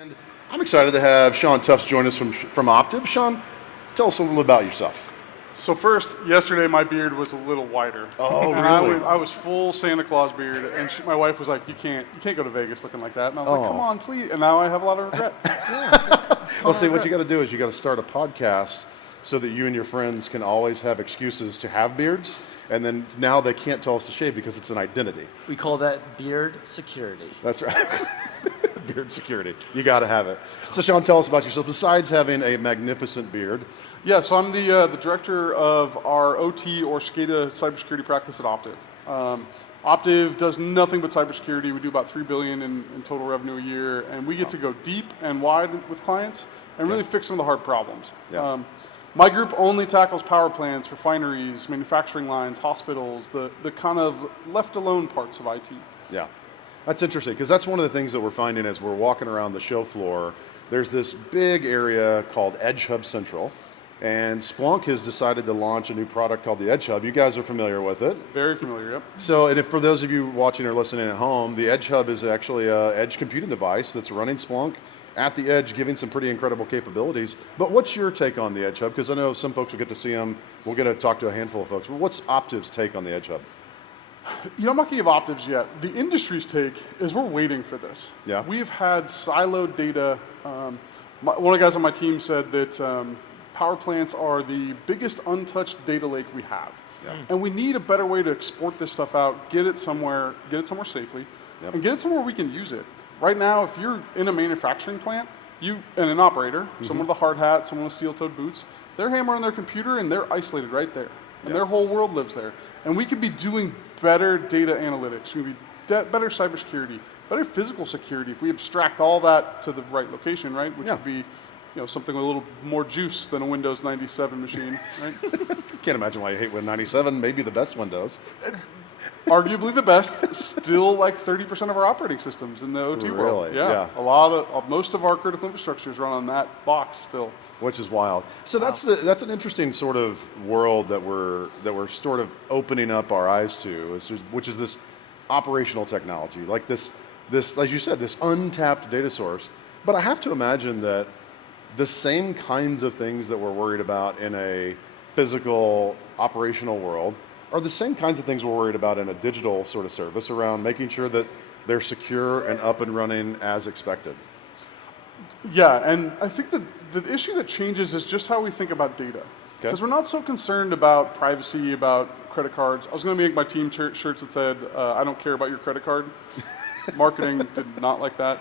And I'm excited to have Sean Tufts join us from Optiv. Sean, tell us a little about yourself. So first, yesterday my beard was a little wider. Oh, and really? I was full Santa Claus beard, and my wife was like, "You can't go to Vegas looking like that." And I was like, "Come on, please." And now I have a lot of regret. Well, see, what you got to do is you got to start a podcast so that you and your friends can always have excuses to have beards, and then now they can't tell us to shave because it's an identity. We call that beard security. That's right. Beard security. You got to have it. So, Sean, tell us about yourself. Besides having a magnificent beard, Yeah, so I'm the director of our OT or SCADA cybersecurity practice at Optiv. Optiv does nothing but cybersecurity. We do about $3 billion in total revenue a year, and we get to go deep and wide with clients and really fix some of the hard problems. Yeah. My group only tackles power plants, refineries, manufacturing lines, hospitals, the kind of left alone parts of IT. Yeah, that's interesting because that's one of the things that we're finding as we're walking around the show floor. There's this big area called Edge Hub Central, and Splunk has decided to launch a new product called the Edge Hub. You guys are familiar with it. Very familiar, yep. So, and if, for those of you watching or listening at home, the Edge Hub is actually an edge computing device that's running Splunk at the edge, giving some pretty incredible capabilities. But what's your take on the Edge Hub? Because I know some folks will get to see them. We'll get to talk to a handful of folks. But what's Optiv's take on the Edge Hub? You know, I'm not going to give Optiv's yet. The industry's take is we're waiting for this. Yeah. We've had siloed data. One of the guys on my team said that power plants are the biggest untouched data lake we have. Yeah. And we need a better way to export this stuff out, get it somewhere safely, and get it somewhere we can use it. Right now, if you're in a manufacturing plant, and an operator, someone with a hard hat, someone with steel-toed boots, they're hammering their computer and they're isolated right there. And their whole world lives there. And we could be doing better data analytics, we could be better cybersecurity, better physical security if we abstract all that to the right location, right? Which would be something with a little more juice than a Windows 97 machine, right? Can't imagine why you hate Windows 97, maybe the best Windows. Arguably the best, still like 30% of our operating systems in the OT world. Really? Yeah. Most of our critical infrastructures run on that box still. Which is wild. So that's an interesting sort of world that we're sort of opening up our eyes to, which is this operational technology, like this, as you said, this untapped data source. But I have to imagine that the same kinds of things that we're worried about in a physical operational world are the same kinds of things we're worried about in a digital sort of service around making sure that they're secure and up and running as expected. Yeah, and I think that the issue that changes is just how we think about data. Because we're not so concerned about privacy, about credit cards. I was going to make my team shirts that said, I don't care about your credit card. Marketing did not like that.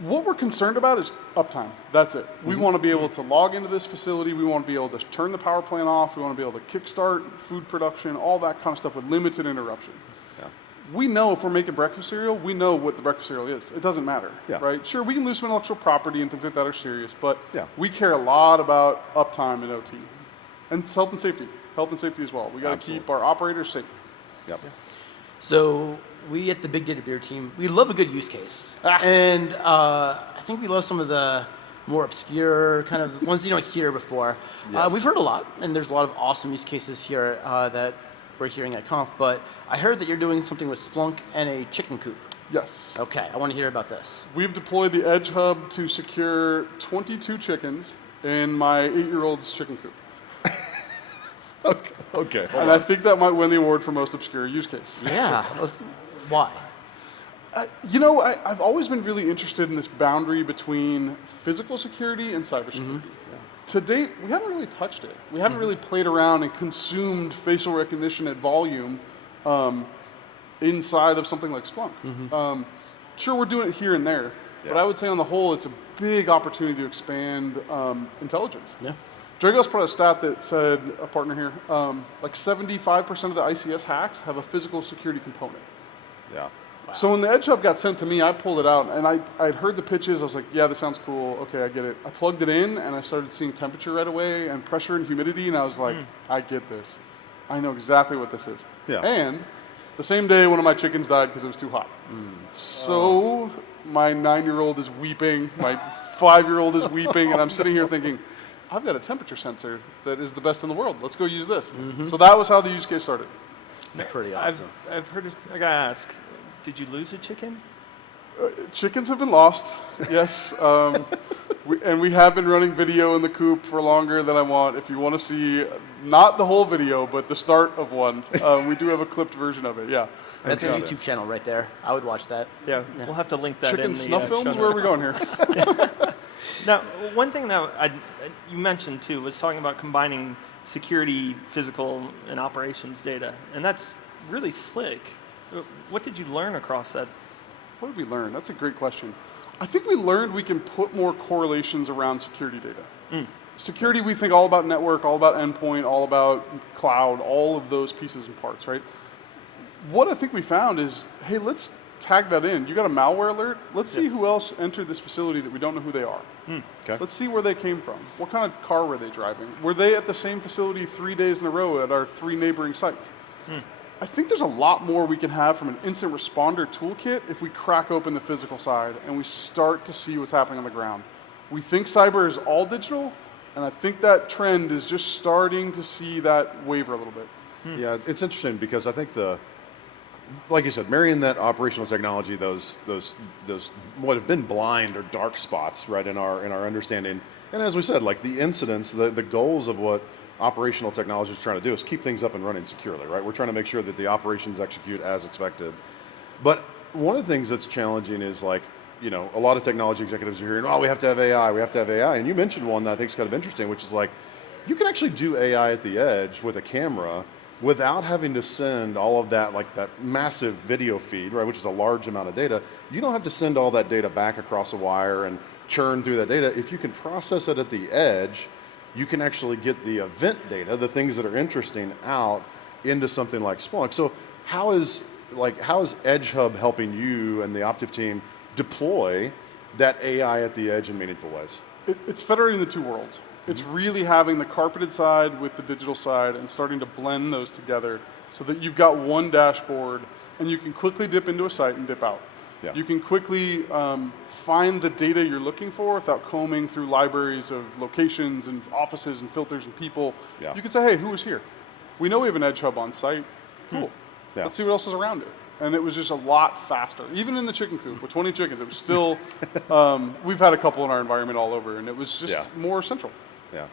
What we're concerned about is uptime. That's it. We want to be able to log into this facility. We want to be able to turn the power plant off. We want to be able to kickstart food production, all that kind of stuff with limited interruption. Yeah. We know if we're making breakfast cereal, we know what the breakfast cereal is. It doesn't matter, right? Sure, we can lose some intellectual property and things like that are serious, but we care a lot about uptime in OT. And it's health and safety. Health and safety as well. We got to keep our operators safe. Yep. So we at the Big Data Beer team, we love a good use case. And I think we love some of the more obscure kind of ones you don't hear before. Yes. We've heard a lot, and there's a lot of awesome use cases here that we're hearing at Conf, but I heard that you're doing something with Splunk and a chicken coop. Yes. Okay, I want to hear about this. We've deployed the Edge Hub to secure 22 chickens in my 8-year-old's chicken coop. Okay. And I think that might win the award for most obscure use case. Yeah. Why? I've always been really interested in this boundary between physical security and cybersecurity. To date, we haven't really touched it. We haven't really played around and consumed facial recognition at volume inside of something like Splunk. Sure, we're doing it here and there, but I would say on the whole, it's a big opportunity to expand intelligence. Yeah. Dragos put out a stat that said, a partner here, like 75% of the ICS hacks have a physical security component. Yeah. Wow. So when the Edge Hub got sent to me, I pulled it out, and I'd heard the pitches. I was like, yeah, this sounds cool. Okay, I get it. I plugged it in, and I started seeing temperature right away, and pressure and humidity, and I was like, I get this. I know exactly what this is. Yeah. And the same day, one of my chickens died because it was too hot. So my 9-year-old is weeping, my 5-year-old is weeping, and I'm sitting here thinking, I've got a temperature sensor that is the best in the world. Let's go use this. So that was how the use case started. Pretty awesome. I've heard. I gotta ask. Did you lose a chicken? Chickens have been lost, yes. We have been running video in the coop for longer than I want. If you want to see, not the whole video, but the start of one, we do have a clipped version of it, yeah. That's a YouTube channel right there. I would watch that. Yeah, we'll have to link that Chicken in the snuff films? show Where are we notes. going here? Now, one thing that you mentioned too was talking about combining security, physical, and operations data, and that's really slick. What did you learn across that? What did we learn? That's a great question. I think we learned we can put more correlations around security data. Security, we think all about network, all about endpoint, all about cloud, all of those pieces and parts, right? What I think we found is, hey, let's tag that in. You got a malware alert? Let's see who else entered this facility that we don't know who they are. Okay. Let's see where they came from. What kind of car were they driving? Were they at the same facility 3 days in a row at our 3 neighboring sites? I think there's a lot more we can have from an incident responder toolkit if we crack open the physical side and we start to see what's happening on the ground. We think cyber is all digital, and I think that trend is just starting to see that waver a little bit. Yeah, it's interesting because I think like you said, marrying that operational technology, those what have been blind or dark spots, right, in our understanding, and as we said, like the incidents, the goals of what operational technology is trying to do is keep things up and running securely, right? We're trying to make sure that the operations execute as expected. But one of the things that's challenging is like, you know, a lot of technology executives are hearing, oh, we have to have AI, we have to have AI, and you mentioned one that I think is kind of interesting, which is like, you can actually do AI at the edge with a camera without having to send all of that, like that massive video feed, right, which is a large amount of data. You don't have to send all that data back across a wire and churn through that data. If you can process it at the edge, you can actually get the event data, the things that are interesting, out into something like Splunk. So how is Edge Hub helping you and the Optiv team deploy that AI at the edge in meaningful ways? It's federating the two worlds. It's really having the carpeted side with the digital side and starting to blend those together so that you've got one dashboard and you can quickly dip into a site and dip out. Yeah. You can quickly find the data you're looking for without combing through libraries of locations and offices and filters and people. Yeah. You can say, hey, who was here? We know we have an Edge Hub on site. Cool. Yeah. Let's see what else is around it. And it was just a lot faster. Even in the chicken coop with 20 chickens, it was still, we've had a couple in our environment all over, and it was just more central. Yeah.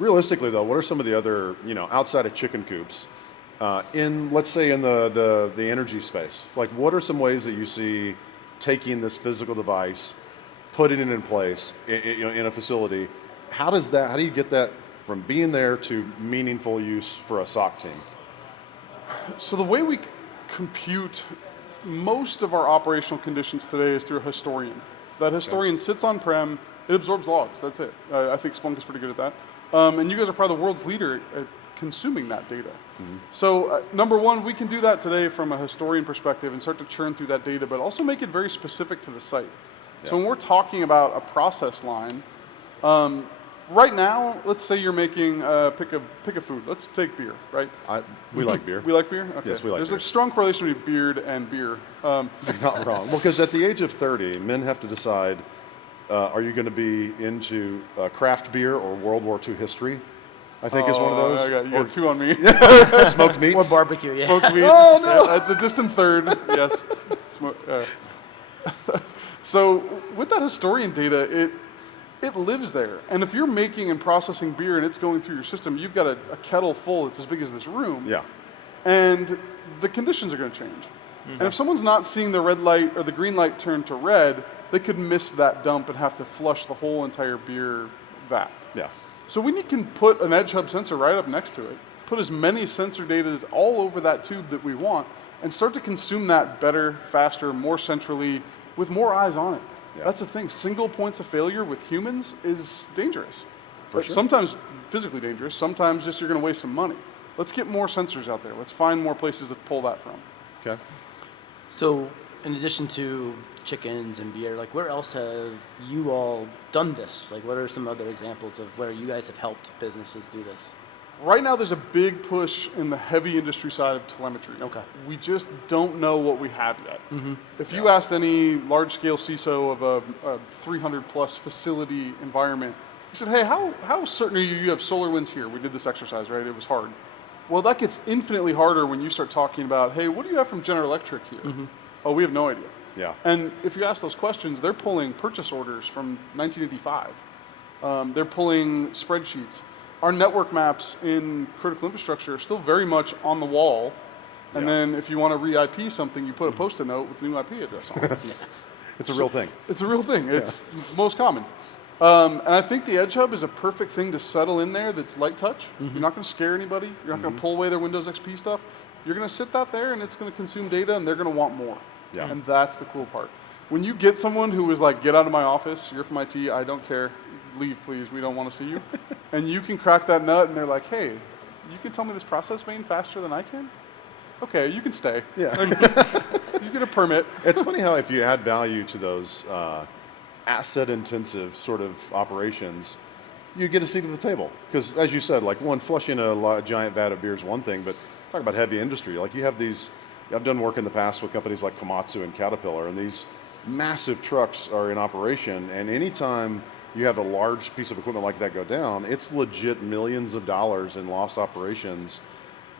Realistically, though, what are some of the other, you know, outside of chicken coops, let's say in the energy space? Like, what are some ways that you see taking this physical device, putting it in place, in a facility? How do you get that from being there to meaningful use for a SOC team? So the way we compute most of our operational conditions today is through a historian. That historian sits on-prem. It absorbs logs, that's it. I think Splunk is pretty good at that. And you guys are probably the world's leader at consuming that data. So number one, we can do that today from a historian perspective and start to churn through that data, but also make it very specific to the site. So when we're talking about a process line, right now, let's say you're making, pick a food. Let's take beer, right? We like beer. We like beer? Okay. Yes, we like There's beer. a strong correlation between beard and beer. Not wrong. Well, because at the age of 30, men have to decide, are you going to be into craft beer or World War II history? I think is one of those. You got two on me. Smoked meats. Or barbecue, yeah. Smoked meats. Oh, no. Yeah, it's a distant third, yes. So with that historian data, it lives there. And if you're making and processing beer and it's going through your system, you've got a kettle full that's as big as this room. Yeah. And the conditions are going to change. And if someone's not seeing the red light or the green light turn to red, they could miss that dump and have to flush the whole entire beer vat. Yeah. So we can put an Edge Hub sensor right up next to it, put as many sensor data all over that tube that we want, and start to consume that better, faster, more centrally, with more eyes on it. Yeah. That's the thing. Single points of failure with humans is dangerous. For sure. Sometimes physically dangerous, sometimes just you're going to waste some money. Let's get more sensors out there. Let's find more places to pull that from. Okay. So, in addition to chickens and beer, like where else have you all done this? Like, what are some other examples of where you guys have helped businesses do this? Right now, there's a big push in the heavy industry side of telemetry. Okay. We just don't know what we have yet. If you asked any large-scale CISO of a 300-plus facility environment, you said, hey, how certain are you have SolarWinds here? We did this exercise, right? It was hard. Well, that gets infinitely harder when you start talking about, hey, what do you have from General Electric here? Oh, we have no idea. Yeah. And if you ask those questions, they're pulling purchase orders from 1985. They're pulling spreadsheets. Our network maps in critical infrastructure are still very much on the wall. And then if you want to re-IP something, you put a Post-it note with the new IP address on it. It's a real thing. It's a real thing. It's most common. And I think the Edge Hub is a perfect thing to settle in there that's light touch. You're not going to scare anybody. You're not going to pull away their Windows XP stuff. You're going to sit that there, and it's going to consume data, and they're going to want more. Yeah. And that's the cool part. When you get someone who is like, get out of my office, you're from IT, I don't care, leave please, we don't want to see you. And you can crack that nut, and they're like, hey, you can tell me this process vein faster than I can? Okay, you can stay. Yeah. You get a permit. It's funny how if you add value to those asset-intensive sort of operations, you get a seat at the table. Because as you said, like flushing a giant vat of beer is one thing, but talk about heavy industry. Like you have these, I've done work in the past with companies like Komatsu and Caterpillar, and these massive trucks are in operation, and anytime you have a large piece of equipment like that go down, it's legit millions of dollars in lost operations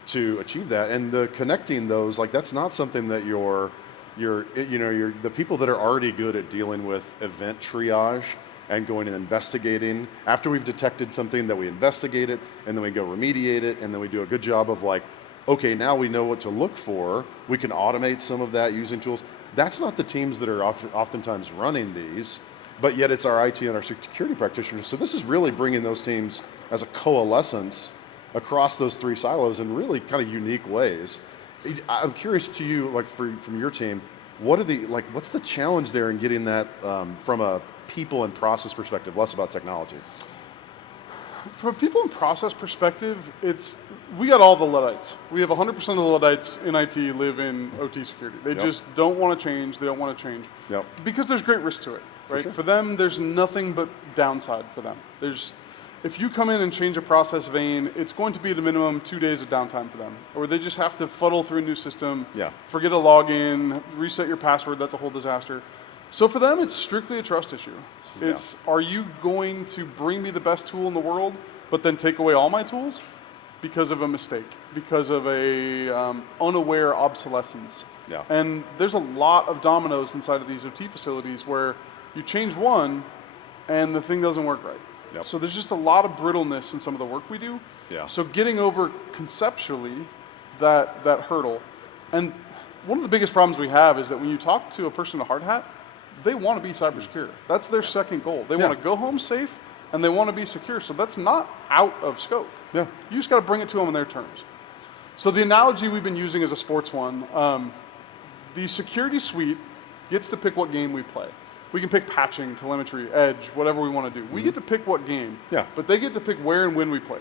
to achieve that. And the connecting those, like that's not something that you're the people that are already good at dealing with event triage and going and investigating. After we've detected something, that we investigate it, and then we go remediate it, and then we do a good job of like, okay, now we know what to look for. We can automate some of that using tools. That's not the teams that are oftentimes running these, but yet it's our IT and our security practitioners. So this is really bringing those teams as a coalescence across those three silos in really kind of unique ways. I'm curious to you, like from your team, what's the challenge there in getting that from a people and process perspective, less about technology? From a people and process perspective, we got all the Luddites. We have 100% of the Luddites in IT live in OT security. They just don't want to change. They don't want to change. Yep. Because there's great risk to it, right? Sure. For them, there's nothing but downside for them. If you come in and change a process vein, it's going to be at a minimum 2 days of downtime for them. Or they just have to fuddle through a new system, forget a login, reset your password, that's a whole disaster. So for them, it's strictly a trust issue. It's, are you going to bring me the best tool in the world, but then take away all my tools? Because of a mistake, because of a unaware obsolescence. Yeah. And there's a lot of dominoes inside of these OT facilities where you change one and the thing doesn't work right. Yep. So there's just a lot of brittleness in some of the work we do. Yeah. So getting over conceptually that hurdle. And one of the biggest problems we have is that when you talk to a person in a hard hat, they want to be cyber secure. That's their second goal. They want to go home safe and they want to be secure. So that's not out of scope. Yeah. You just got to bring it to them on their terms. So the analogy we've been using is a sports one. The security suite gets to pick what game we play. We can pick patching, telemetry, edge, whatever we want to do. We get to pick what game, but they get to pick where and when we play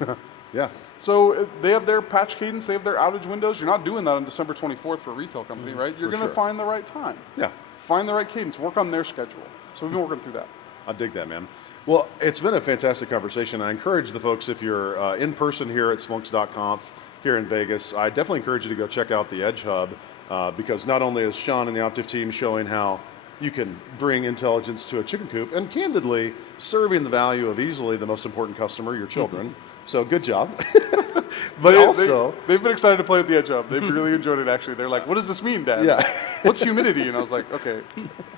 it. Yeah. So they have their patch cadence, they have their outage windows. You're not doing that on December 24th for a retail company, right? You're going to find the right time. Yeah. Find the right cadence, work on their schedule. So we've been working through that. I dig that, man. Well, it's been a fantastic conversation. I encourage the folks, if you're in person here at Splunks.conf here in Vegas, I definitely encourage you to go check out the Edge Hub because not only is Sean and the Optiv team showing how you can bring intelligence to a chicken coop, and candidly, serving the value of easily the most important customer, your children. So good job. But they've been excited to play with the Edge Hub. They've really enjoyed it, actually. They're like, what does this mean, Dad? Yeah. What's humidity? And I was like, okay.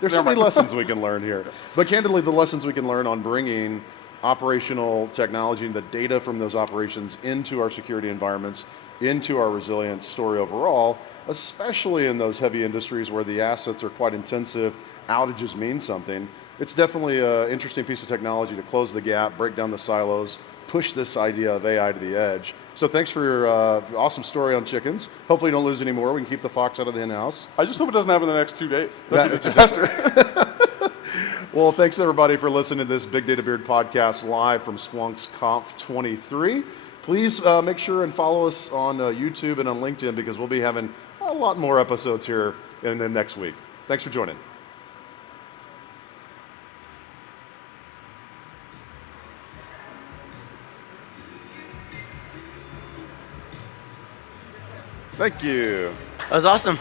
There's so many lessons we can learn here. But candidly, the lessons we can learn on bringing operational technology and the data from those operations into our security environments, into our resilience story overall, especially in those heavy industries where the assets are quite intensive, outages mean something. It's definitely an interesting piece of technology to close the gap, break down the silos, push this idea of AI to the edge. So thanks for your awesome story on chickens. Hopefully you don't lose any more. We can keep the fox out of the hen house. I just hope it doesn't happen in the next 2 days. That'd be a disaster. Well, thanks everybody for listening to this Big Data Beard podcast live from Splunk's Conf 23. Please make sure and follow us on YouTube and on LinkedIn because we'll be having a lot more episodes here in the next week. Thanks for joining. Thank you. That was awesome.